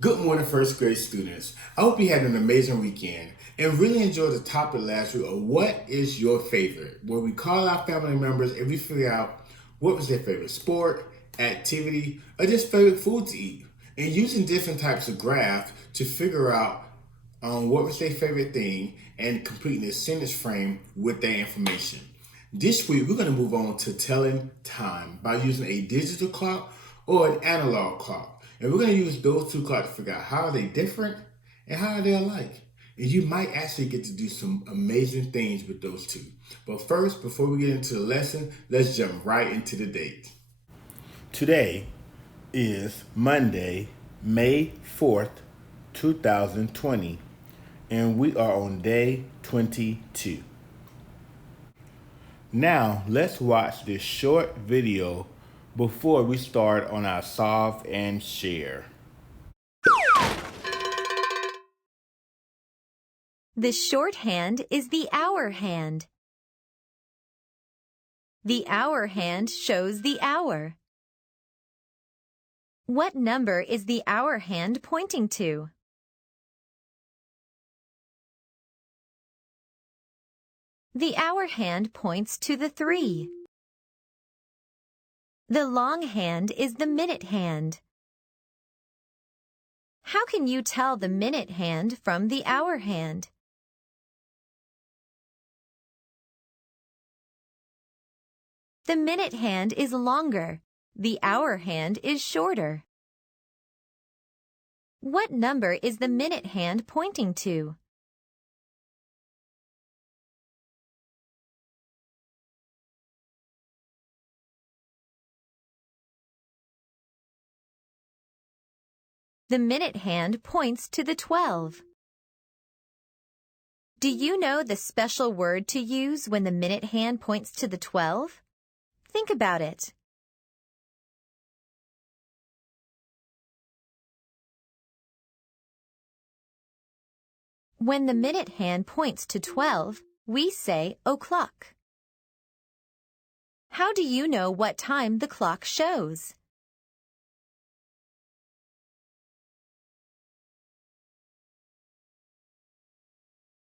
Good morning, first grade students. I hope you had an amazing weekend and really enjoyed the topic last week of what is your favorite, where we call our family members and we figure out what was their favorite sport, activity, or just favorite food to eat, and using different types of graphs to figure out what was their favorite thing and completing a sentence frame with that information. This week, we're going to move on to telling time by using a digital clock or an analog clock. And we're going to use those two clocks to figure out how are they different and how are they alike. And you might actually get to do some amazing things with those two. But first, before we get into the lesson, let's jump right into the date. Today is Monday, May 4th, 2020, and we are on day 22. Now, let's watch this short video before we start on our solve and share. The shorthand is the hour hand. The hour hand shows the hour. What number is the hour hand pointing to? The hour hand points to the 3. The long hand is the minute hand. How can you tell the minute hand from the hour hand? The minute hand is longer. The hour hand is shorter. What number is the minute hand pointing to? The minute hand points to the 12. Do you know the special word to use when the minute hand points to the 12? Think about it. When the minute hand points to 12, we say o'clock. How do you know what time the clock shows?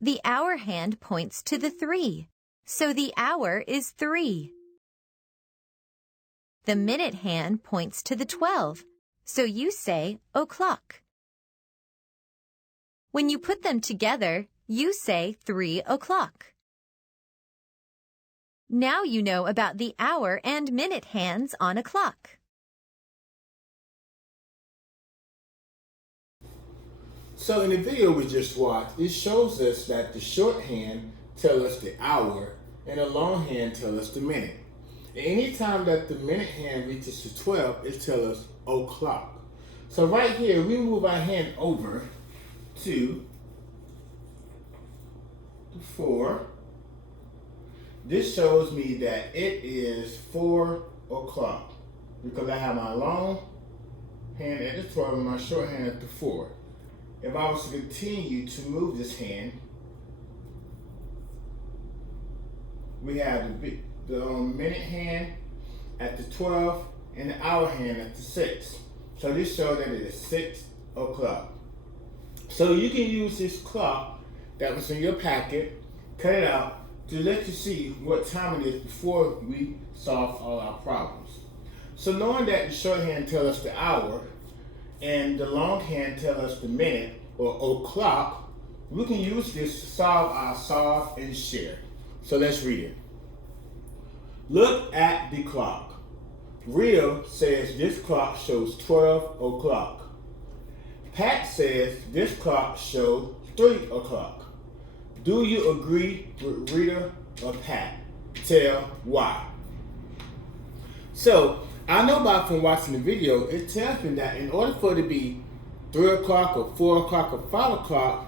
The hour hand points to the 3, so the hour is 3. The minute hand points to the 12, so you say o'clock. When you put them together, you say 3 o'clock. Now you know about the hour and minute hands on a clock. So in the video we just watched, it shows us that the shorthand tells us the hour and the long hand tells us the minute. And anytime that the minute hand reaches to 12, it tells us o'clock. So right here, we move our hand over to 4. This shows me that it is 4 o'clock because I have my long hand at the 12 and my short hand at the 4. If I was to continue to move this hand, we have the minute hand at the 12 and the hour hand at the 6. So this shows that it is 6 o'clock. So you can use this clock that was in your packet, cut it out, to let you see what time it is before we solve all our problems. So knowing that the shorthand tells us the hour, and the long hand tells us the minute, or o'clock, we can use this to solve our solve and share. So let's read it. Look at the clock. Real says this clock shows 12 o'clock. Pat says this clock shows 3 o'clock. Do you agree with Rita or Pat? Tell why. So, I know from watching the video, it tells me that in order for it to be 3 o'clock or 4 o'clock or 5 o'clock,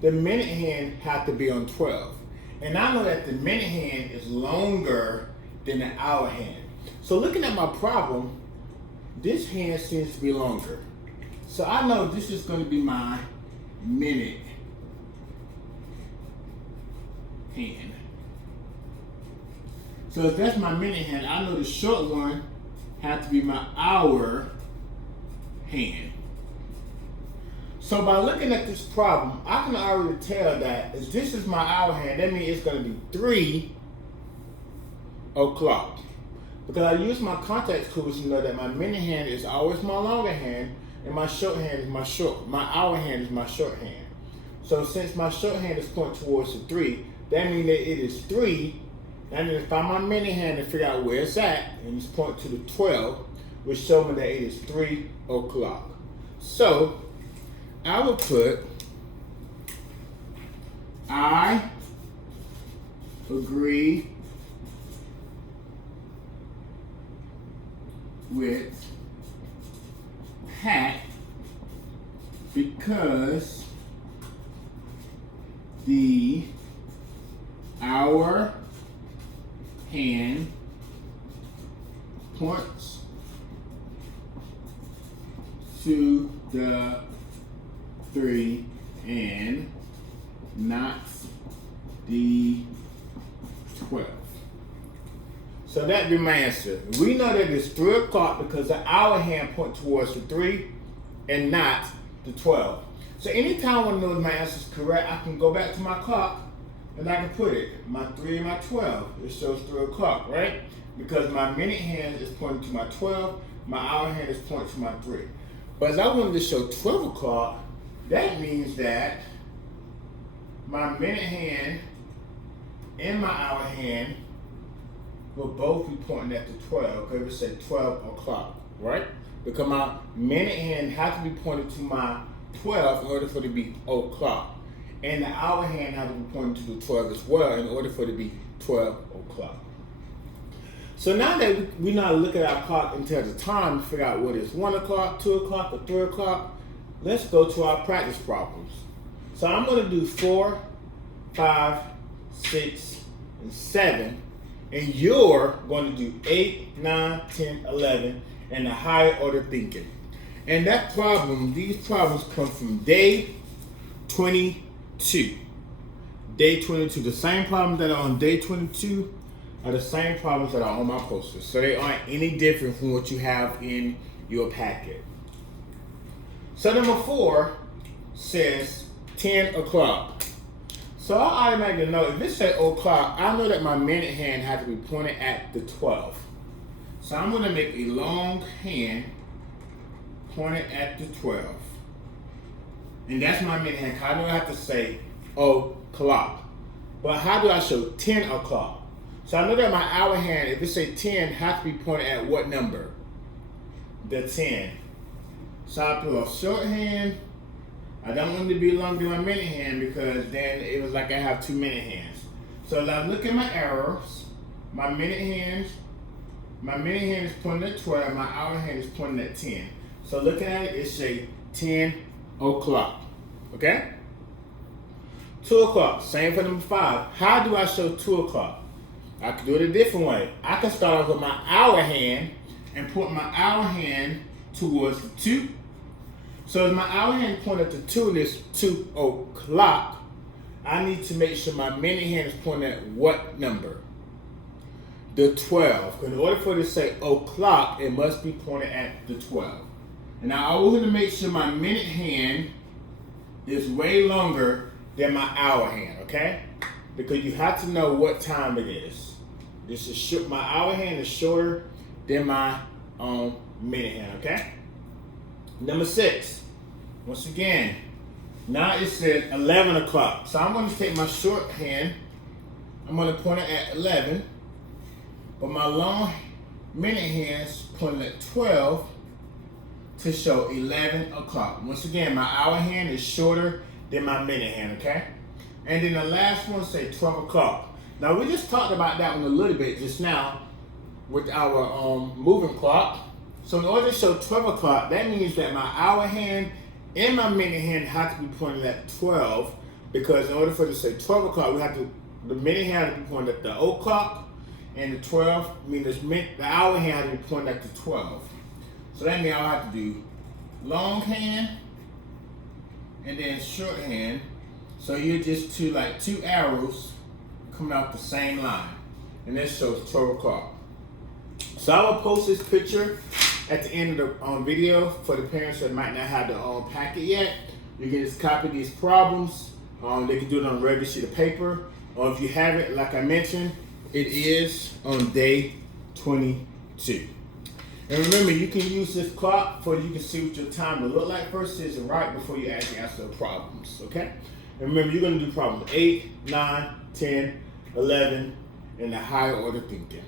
the minute hand have to be on 12. And I know that the minute hand is longer than the hour hand. So looking at my problem, this hand seems to be longer. So I know this is going to be my minute hand. So if that's my minute hand, I know the short one has to be my hour hand. So by looking at this problem, I can already tell that if this is my hour hand, that means it's going to be 3 o'clock. Because I use my context clues to know that my minute hand is always my longer hand, and my short hand is my hour hand is my short hand. So since my short hand is pointing towards the 3, that means that it is 3. And then find my minute hand and figure out where it's at, and just point to the 12, which shows me that it is 3 o'clock. So I will put I agree with Pat because the hour hand points to the 3 and not the 12. So that'd be my answer. We know that it's 3 o'clock because the hour hand points towards the 3 and not the 12. So anytime I know my answer is correct, I can go back to my clock and I can put it, my 3 and my 12. It shows 3 o'clock, right? Because my minute hand is pointing to my 12, my hour hand is pointing to my 3. But as I wanted to show 12 o'clock, that means that my minute hand and my hour hand will both be pointing at the 12, because it said 12 o'clock, right? Because my minute hand has to be pointed to my 12 in order for it to be o'clock. And the hour hand has to be pointing to the 12 as well in order for it to be 12 o'clock. So now that we know how to look at our clock and tell the time to figure out what is 1 o'clock, 2 o'clock, or 3 o'clock, let's go to our practice problems. So I'm going to do 4, 5, 6, and 7. And you're going to do 8, 9, 10, 11, and the higher order thinking. And these problems come from day 22. Day 22, the same problems that are on day 22 are the same problems that are on my posters. So they aren't any different from what you have in your packet. So number 4 says 10 o'clock. So I automatically know if it says o'clock, I know that my minute hand has to be pointed at the 12. So I'm going to make a long hand pointed at the 12. And that's my minute hand. I know I have to say o'clock. But how do I show 10 o'clock? So I know that my hour hand, if it says 10, has to be pointed at what number? The 10. So I put a short hand. I don't want it to be longer than my minute hand because then it was like I have 2 minute hands. So as I look at my arrows, my minute hand is pointing at 12, my hour hand is pointing at 10. So looking at it, it says 10 o'clock. Okay? 2 o'clock, same for number 5. How do I show 2 o'clock? I can do it a different way. I can start off with my hour hand and put my hour hand towards the 2. So as my hour hand pointed to 2 and it's 2 o'clock, I need to make sure my minute hand is pointing at what number? The 12. Because in order for it to say o'clock, it must be pointed at the 12. And now I want to make sure my minute hand is way longer than my hour hand, okay? Because you have to know what time it is. This is short. My hour hand is shorter than my minute hand, okay? Number 6. Once again, now it says 11 o'clock. So I'm going to take my short hand. I'm going to point it at 11. But my long minute hand is pointing at 12 to show 11 o'clock. Once again, my hour hand is shorter than my minute hand, okay? And then the last one say 12 o'clock. Now we just talked about that one a little bit just now with our moving clock. So in order to show 12 o'clock, that means that my hour hand and my minute hand have to be pointed at 12, because in order for it to say 12 o'clock, the minute hand has to be pointed at the o'clock, and the 12 means the hour hand has to be pointed at the 12. So that means I'll have to do long hand and then short hand. So you're just two arrows coming out the same line. And that shows 12 o'clock. So I will post this picture at the end of the video for the parents that might not have the packet yet. You can just copy these problems. They can do it on a regular sheet of paper. Or if you have it, like I mentioned, it is on day 22. And remember, you can use this clock so you can see what your time will look like versus right before you actually answer the problems, okay? And remember, you're going to do problems 8, 9, 10, 11, and the higher order thinking.